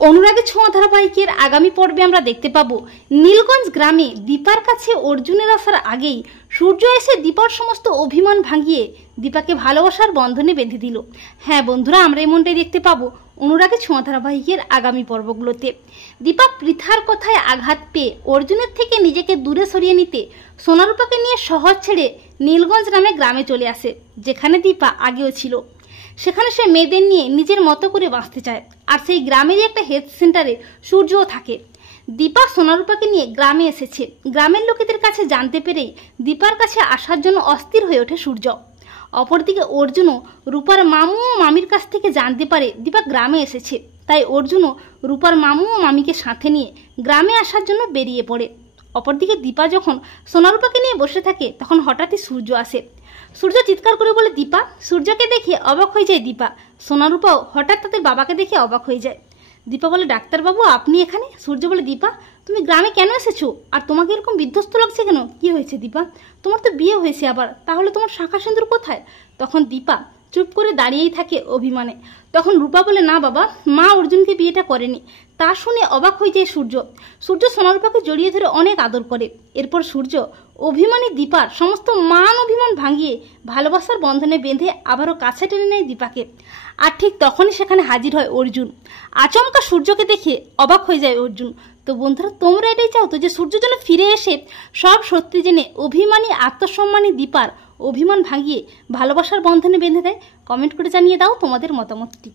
অনুরাগের ছোঁয়া ধারাবাহিকের আগামী পর্বে আমরা দেখতে পাবো নীলগঞ্জ গ্রামে দীপার কাছে অর্জুনের আসার আগেই সূর্য এসে দীপার সমস্ত অভিমান ভাঙিয়ে দীপাকে ভালোবাসার বন্ধনে বেঁধে দিল। হ্যাঁ বন্ধুরা, আমরা এমনটাই দেখতে পাবো অনুরাগের ছোঁয়া ধারাবাহিকের আগামী পর্বগুলোতে। দীপা পৃথার কথায় আঘাত পেয়ে অর্জুনের থেকে নিজেকে দূরে সরিয়ে নিতে সোনারূপাকে নিয়ে শহর ছেড়ে নীলগঞ্জ নামে গ্রামে চলে আসে, যেখানে দীপা আগেও ছিল। সেখানে সে মেয়েদের নিয়ে নিজের মতো করে বাঁচতে চায়, আর সেই গ্রামেরই একটা হেলথ সেন্টারে সূর্যও থাকে। দীপা সোনারূপাকে নিয়ে গ্রামে এসেছে। গ্রামের লোকেদের কাছে জানতে পেরেই দীপার কাছে আসার জন্য অস্থির হয়ে ওঠে সূর্য। অপরদিকে অর্জুনও রূপার মামু ও মামির কাছ থেকে জানতে পারে দীপা গ্রামে এসেছে, তাই অর্জুনও রূপার মামু ও মামিকে সাথে নিয়ে গ্রামে আসার জন্য বেরিয়ে পড়ে। অপরদিকে দীপা যখন সোনারূপাকে নিয়ে বসে থাকে তখন হঠাৎই সূর্য আসে। সূর্য চিৎকার করে বলে দীপা। সূর্যকে দেখে অবাক হয়ে যায় দীপা। সোনারূপাও হঠাৎ তাদের বাবাকে দেখে অবাক হয়ে যায়। দীপা বলে, ডাক্তারবাবু আপনি এখানে? সূর্য বলে, দীপা তুমি গ্রামে কেন এসেছো, আর তোমাকে এরকম বিধ্বস্ত লাগছে কেন? কি হয়েছে দীপা? তোমার তো বিয়ে হয়েছে আবার, তাহলে তোমার শাখা সিঁদুর কোথায়? তখন দীপা চুপ করে দাঁড়িয়েই থাকে অভিমানে। তখন রূপা বলে, না বাবা, মা অর্জুনকে বিয়েটা করেনি। তা শুনে অবাক হয়ে যায় সূর্য। সূর্য সোনারূপাকে জড়িয়ে ধরে অনেক আদর করে। এরপর সূর্য অভিমানী দীপার সমস্ত মান অভিমান ভাঙিয়ে ভালোবাসার বন্ধনে বেঁধে আবারও কাছে টেনে নেয় দীপাকে। আর ঠিক তখনই সেখানে হাজির হয় অর্জুন। আচমকা সূর্যকে দেখে অবাক হয়ে যায় অর্জুন। তো বন্ধুরা, তোমরা এটাই চাও তো যে সূর্য যেন ফিরে এসে সব সত্যি জেনে অভিমানী আত্মসম্মানী দীপার অভিমান ভাঙিয়ে ভালোবাসার বন্ধনে বেঁধে দেয়? কমেন্ট করে জানিয়ে দাও তোমাদের মতামতটি।